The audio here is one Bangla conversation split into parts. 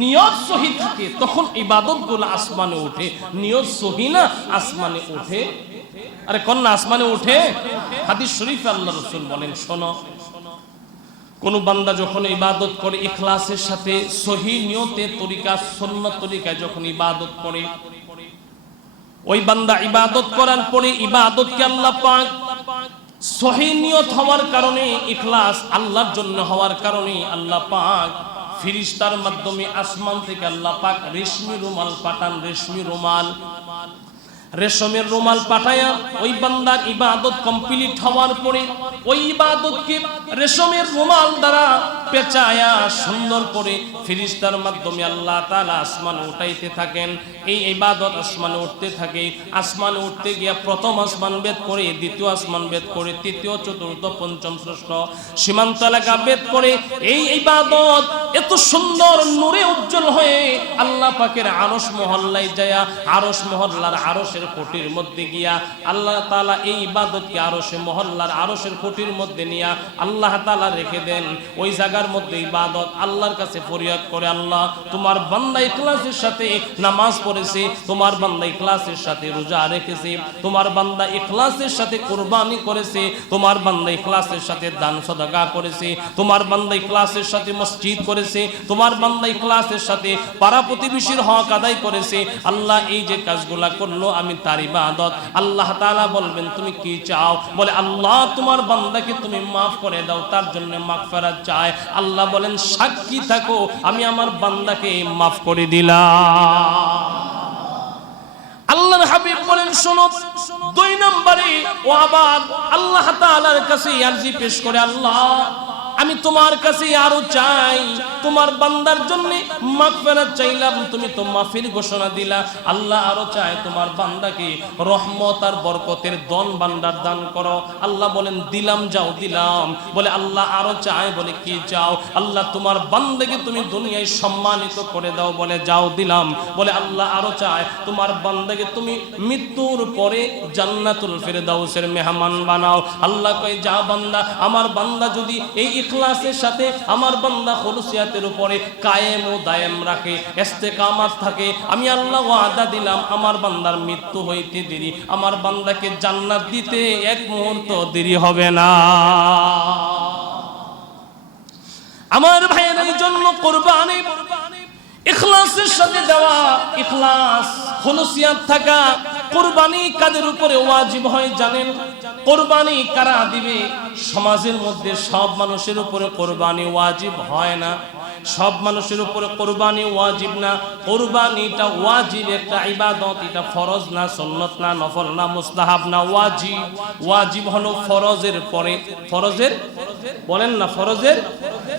নিয়ত সহি থাকে, তখন ইবাদতগুলো আসমানে ওঠে নিয়ত সহি না আসমানে ওঠে আরে কন্যা, আসমানে ওঠে হাদিস শরীফ আল্লাহ রসুল বলেন, শোনো, কোন বান্দা যখন ইবাদত করে, ইখলাসের সাথে সহি নিয়তে তরিকা সন্ন তরিকায় যখন ইবাদত করে, ওই বান্দা ইবাদত করার পরে ইবাদতকে আল্লাহ পাক সহি নিয়ত হওয়ার কারণে, ইখলাস আল্লাহর জন্য হওয়ার কারণে আল্লাহ পাক ফিরিস্তার মাধ্যমে আসমান থেকে আল্লাহ পাক রেশমি রুমাল পাঠান, রেশমি রুমাল। রেশমের রুমাল পাঠায়া ওই বান্দার ইবাদত কমপ্লিট হওয়ার পরে ওই ইবাদতকে রেশমের রুমাল দ্বারা পেঁচায়া সুন্দর করে ফিরিস্তার মাধ্যমে আল্লাহ তাআলা আসমানে উঠাইতে থাকেন। এই ইবাদত আসমানে উঠতে থাকে। উঠতে গিয়া প্রথম আসমান বেদ করে, দ্বিতীয় আসমান বেদ করে, তৃতীয়, চতুর্থ, পঞ্চম, ষষ্ঠ সীমান্ত এলাকা বেদ করে। এই ইবাদত এত সুন্দর, নূরে উজ্জ্বল হয়ে আল্লাহ পাকের আরশ মহল্লায় যায়া, আরশ মহল্লার আরশের কোটির মধ্যে গিয়া আল্লাহ তাআলা এই ইবাদতকে আরশে মহল্লার আরশের কোটির মধ্যে নিয়া আল্লাহ তাআলা রেখে দেন। ওই জায়গার মধ্যে ইবাদত আল্লাহর কাছে ফরিয়াদ করে, আল্লাহ তোমার বান্দা ইখলাসের সাথে নামাজ পড়েছে, তোমার বান্দা ইখলাসের সাথে রোজা রেখেছে, তোমার বান্দা ইখলাসের সাথে কুরবানি করেছে, তোমার বান্দা ইখলাসের সাথে দান সদকা করেছে, তোমার বান্দা ইখলাসের সাথে মসজিদ করেছে, তোমার বান্দা ইখলাসের সাথে পাড়া প্রতিবেশীর হক আদায় করেছে। আল্লাহ এই যে কাজগুলা করল, আমি তার ইবাদত। আল্লাহ তাআলা বলবেন, তুমি কি চাও? বলে, আল্লাহ তোমার বান্দাকে তুমি মাফ করে দাও, তার জন্য মাগফিরাত চায়। আল্লাহ বলেন, সাক্ষী থাকো, আমি আমার বান্দাকে মাফ করে দিলাম। আল্লাহর হাবিব বলেন, শোনো, দুই নম্বরে ও আবার আল্লাহ তাআলার কাছে আরজি পেশ করে আল্লাহ। আমি তোমার কাছে আরও চাই। তোমার বান্দার জন্য মাগফিরাত চাইলাম, তুমি তো মাফির ঘোষণা দিলা। আল্লাহ আরও চায় তোমার বান্দাকে রহমত আর বরকতের দন বান্দার দান করো। আল্লাহ বলেন, দিলাম, যাও, দিলাম। বলে, আল্লাহ আরও চায়। বলে, কি চাও? আল্লাহ, তোমার বান্দাকে তুমি দুনিয়ায় সম্মানিত করে দাও। বলে, যাও, দিলাম। বলে, আল্লাহ আরও চায়। তোমার বান্দাকে তুমি মৃত্যুর পরে জান্নাতুল ফেরদাউসের মেহমান বানাও। আল্লাহ কয়, যা বান্দা, আমার বান্দা যদি এই ইখলাসের সাথে আমার বান্দা খলুসিয়াতের উপরে কায়েম ও দায়েম রাখে, ইস্তেকামাত থাকে। আমি আল্লাহ ওয়াদা দিলাম, আমার বান্দার মৃত্যু হইতে দেরি। আমার বান্দাকে জান্নাত দিতে এক মুহূর্ত দেরি হবে না। আমার ভাইয়ের জন্য কোরবানি, ইখলাসের সাথে দেওয়া ইখলাস, খলুসিয়াত থাকা, কোরবানি কাদের উপরে ওয়াজিব হয় জানেন? কোরবানি কারা দিবে? সমাজের মধ্যে সব মানুষের উপরে কোরবানি ওয়াজিব হয় না। সব মানুষের উপরে কোরবানি ওয়াজিব না। কোরবানিটা ওয়াজিব, একটা ইবাদত, এটা ফরজ না, সুন্নত না, নফল না, মুস্তাহাব না, ওয়াজিব। ওয়াজিব হলো ফরজের পরে। ফরজের? বলেন না, ফরজের?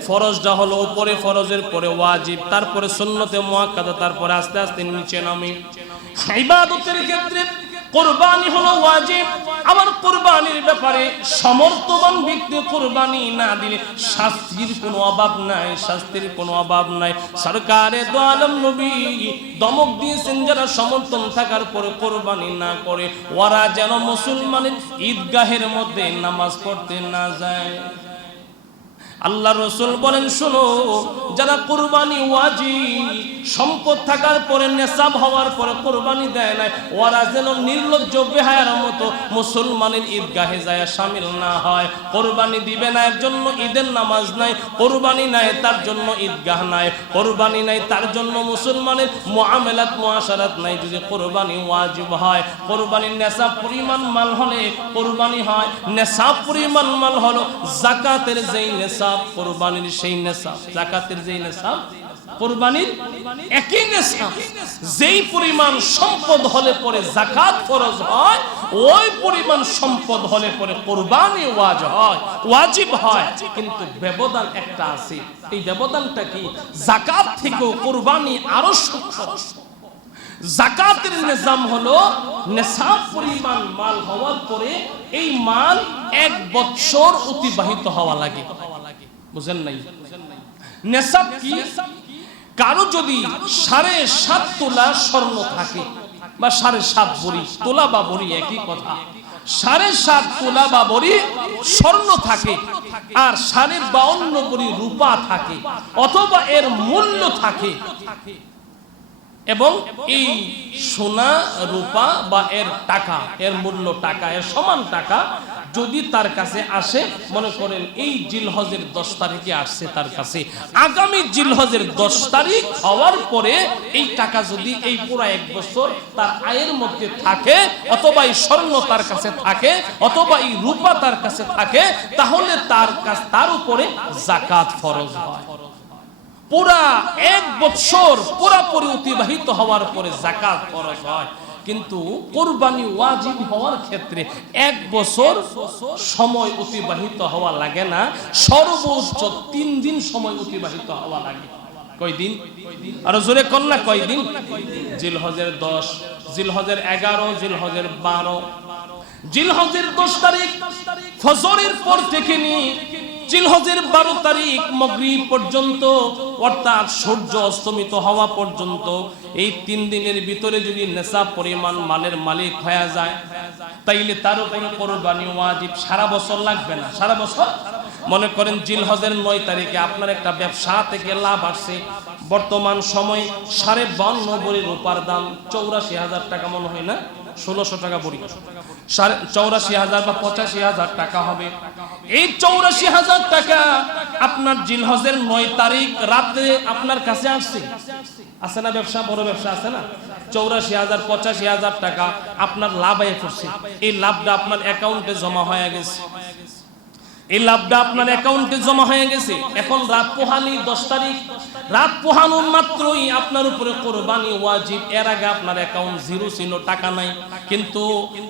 ফরজটা হলো উপরে, ফরজের পরে ওয়াজিব। তারপরে সুন্নতে মুআক্কাদা তারপরে আস্তে আস্তে নিচে নামে। ইবাদতের ক্ষেত্রে কোরবানি হলো ওয়াজিব। আবার কোরবানির ব্যাপারে সমর্থবান ব্যক্তি কোরবানি না দিলে শাস্তির কোনো অভাব নাই, শাস্তির কোনো অভাব নাই। সরকারে দোয়ালম নবী দমক দিয়েছেন, যারা সমর্থন থাকার পরে কোরবানি না করে, ওরা যেন মুসলমানের ঈদগাহের মধ্যে নামাজ পড়তে না যায়। আল্লাহ রসুল বলেন, শোনো, যারা কোরবানি ওয়াজি, সম্পদ থাকার পরে নেশাব হওয়ার পরে কোরবানি দেয় না ওরা যেন নির্লজ্জ, বেহায়ার মতো মুসলমানের ঈদগাহে যায় সামিল না হয়। কোরবানি দিবে না, এর জন্য ঈদের নামাজ নাই, কোরবানি নাই, তার জন্য ঈদগাহ নাই। কোরবানি নাই, তার জন্য মুসলমানের মুআমালাত, মুআশারাত নাই, যদি কোরবানি ওয়াজিব হয়। কোরবানির নেশাব পরিমাণ মাল হলে কোরবানি হয়, নেশাব পরিমাণ মাল হলো জাকাতের যেই নেশাব, কোরবানির সেই নেশাব, জাকাতের যেই নেশাব, কোরবানির একই নেশাব। যেই পরিমাণ সম্পদ হলে পরে জাকাত ফরজ হয়, ওই পরিমাণ সম্পদ হলে পরে কোরবানি ওয়াজ হয়, ওয়াজিব হয়। কিন্তু ব্যবধান একটা আছে। এই ব্যবধানটা কি? জাকাত কোরবানি আরও জাকাতের নিজাম হলো নেশাব পরিমাণ মাল হওয়ার পরে এই মাল এক বছর অতিবাহিত হওয়া লাগে। বুঝেন নাই? নেশাব কি? কারও যদি সাড়ে সাত তোলা স্বর্ণ থাকে বা সাড়ে সাত বড়ি, তোলা বা বড়ি একই কথা। সাড়ে সাত তোলা বা বড়ি স্বর্ণ থাকে আর সাড়ে বাউন্ন বড়ি রূপা থাকে অথবা এর মূল্য থাকে। এবং এই সোনা, রূপা বা এর টাকা, এর মূল্য টাকা, এর সমান টাকা যদি তার কাছে আসে, মনে করেন এই জিলহজের দশ তারিখে আসছে তার কাছে। আগামী জিলহজের দশ তারিখ হওয়ার পরে এই টাকা যদি এই পুরো এক বছর তার আয়ের মধ্যে থাকে, অথবা এই স্বর্ণ তার কাছে থাকে, অথবা এই রূপা তার কাছে থাকে, তাহলে তার কাছ, তার উপরে জাকাত ফরজ হয়। পুরা এক বছর পুরাপুরি অতিবাহিত হওয়ার পরে জাকাত খরচ হয়। কিন্তু কোরবানি ওয়াজিব হওয়ার ক্ষেত্রে এক বছর সময় অতিবাহিত হওয়া লাগে না, সর্বোচ্চ তিন দিন সময় অতিবাহিত হওয়া লাগে। কয়দিন আর জোরে কন্যা কয়দিন জিলহজের দশ, জিলহজের এগারো, জিলহজের বারো। জিলহজের দশ তারিখ, ফজরের পর থেকে নিয়ে জিলহজের বারো তারিখ মগরিব পর্যন্ত অর্থাৎ সূর্য অস্তমিত হওয়া পর্যন্ত এই তিন দিনের ভিতরে যদি নেশা পরিমাণ মালের মালিক হয়ে যায়, তাইলে তার উপরে কোরবানি ওয়াজিব সারা বছর লাগবে না। সারা বছর? মনে করেন জিলহজের নয় তারিখে আপনার একটা ব্যবসা থেকে লাভ আসছে। বর্তমান সময় সাড়ে বান্ন বড়ি রূপার দাম চৌরাশি হাজার টাকা মনে হয় না? ষোলোশো টাকা বড়ি। সাড়ে চৌরাশি হাজার বা পঁচাশি হাজার টাকা হবে। এই চৌরাশি হাজার টাকা আপনার জিলহজের নয় তারিখ রাতে আপনার কাছে আসছে। আছে না ব্যবসা? বড় ব্যবসা আছে না? চৌরাশি হাজার, পঁচাশি হাজার টাকা আপনার লাভ আয় করছে এই লাভটা আপনার অ্যাকাউন্টে জমা হয়ে গেছে। এই লাভটা আপনার অ্যাকাউন্টে জমা হয়ে গেছে। এখন রাত পোহানি দশ তারিখ। রাত পোহানোর মাত্রই আপনার উপরে কোরবানি ওয়াজিব। এর আগে আপনার অ্যাকাউন্ট জিরো ছিল, টাকা নাই। কিন্তু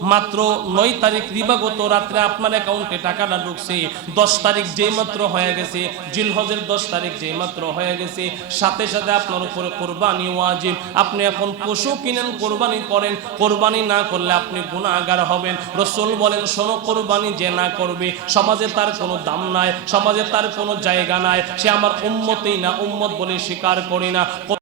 মাত্র নয় তারিখ দিবাগত রাত্রে আপনার অ্যাকাউন্টে টাকাটা ঢুকছে। দশ তারিখ যেই মাত্র হয়ে গেছে, জিলহজের দশ তারিখ যেই মাত্র হয়ে গেছে, সাথে সাথে আপনার উপরে কোরবানি ওয়াজিব। আপনি এখন পশু কিনেন, কোরবানি করেন। কোরবানি না করলে আপনি গুণাগার হবেন। রসুল বলেন, শোনো, কোরবানি যে না করবে, সমাজে তার কোনো দাম নাই, সমাজে তার কোনো জায়গা নাই, সে আমার উম্মতেই না, উম্মত বলে স্বীকার করি না।